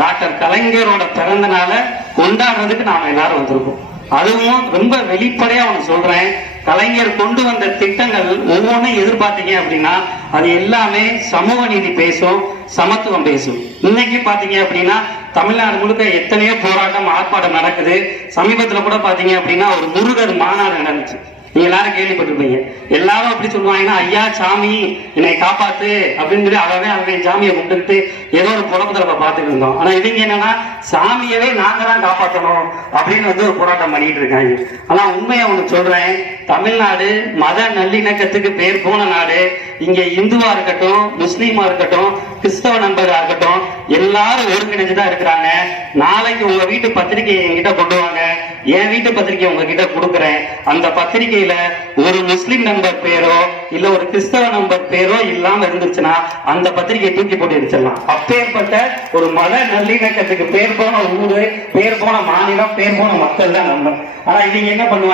Doctor கலைஞரோட பிறந்த நாளை கொண்டாடுறதுக்கு நாம எல்லாரும் வந்திருக்கோம். அதுவும் ரொம்ப வெளிப்படையா ஒண்ணு சொல்றேன். கலைஞர் கொண்டு வந்த திட்டங்கள் ஒவ்வொன்றும் எதிர்பார்த்தீங்க அப்படின்னா அது எல்லாமே சமூக நீதி பேசும் சமத்துவம் பேசும். இன்னைக்கு பாத்தீங்க அப்படின்னா தமிழ்நாடு முழுக்க எத்தனையோ போராட்டம் ஆர்ப்பாட்டம் நடக்குது. சமீபத்துல கூட பாத்தீங்க அப்படின்னா ஒரு முருகர் மாநாடு நடந்துச்சு. நீங்க எல்லாரும் கேள்விப்பட்டிருப்பீங்க. எல்லாரும் அப்படி சொல்லுவாங்கன்னா ஐயா சாமி என்னை காப்பாத்து அப்படின்னு சொல்லி அவவே அவன் சாமியை கும்பிட்டு ஏதோ ஒரு குழப்பத்துல நம்ம பார்த்துட்டு இருந்தோம். ஆனா இவங்க என்னன்னா சாமியவே நாங்க தான் காப்பாற்றணும் அப்படின்னு வந்து ஒரு போராட்டம் பண்ணிட்டு இருக்காங்க. ஆனா உண்மையை ஒண்ணு சொல்றேன் தமிழ்நாடு மத நல்லிணக்கத்துக்கு பேர் போன நாடு இங்க இந்துவா இருக்கட்டும் முஸ்லீமா இருக்கட்டும் கிறிஸ்தவ நண்பரா இருக்கட்டும் எல்லாரும் ஒருங்கிணைஞ்சுதான் இருக்கிறாங்க. நாளைக்கு உங்க வீட்டு பத்திரிகையை என்கிட்ட கொண்டு வாங்க. என் வீட்டு பத்திரிகை உங்ககிட்ட கொடுக்குறேன். அந்த பத்திரிகையில ஒரு முஸ்லிம் நம்பர் பேரோ இல்ல ஒரு கிறிஸ்தவ நம்பர் பேரோ இல்லாம இருந்துச்சுன்னா அந்த பத்திரிகையை தூக்கி போட்டு எடுத்துடலாம் அப்பேற்பட்ட ஒரு மத நல்லிணக்கத்துக்கு பேர் போன ஊரு பேர் போன மாநிலம் பேர் போன மக்கள் தான் நம்ம. ஆனா இவங்க என்ன பண்ணுவாங்க?